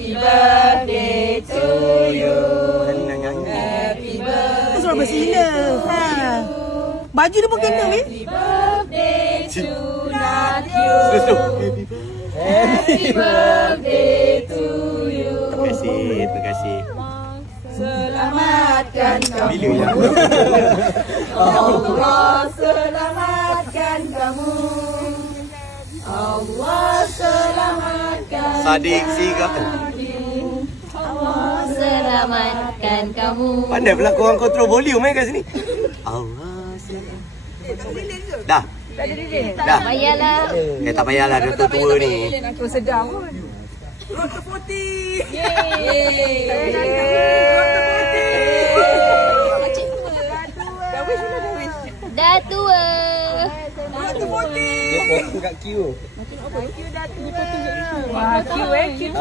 Happy birthday to you. Happy birthday. Suara bersila. Ha. Baju dia pun kena weh. Happy birthday to Natiu. Happy birthday to you. Terima kasih. Selamatkan kamu. Allah selamatkan kamu. Allah selamatkan Sadik Siga. Allah selamatkan kamu. Pandai pula korang kontrol volume kat sini. Allah selamatkan. Dah. Tak payahlah. Tak payahlah doktor tua ni. Aku sedar pun. Doktor Putih. Dah tua. Doktor Putih. Dia foto kat Q. Q dah tua. Wah, Q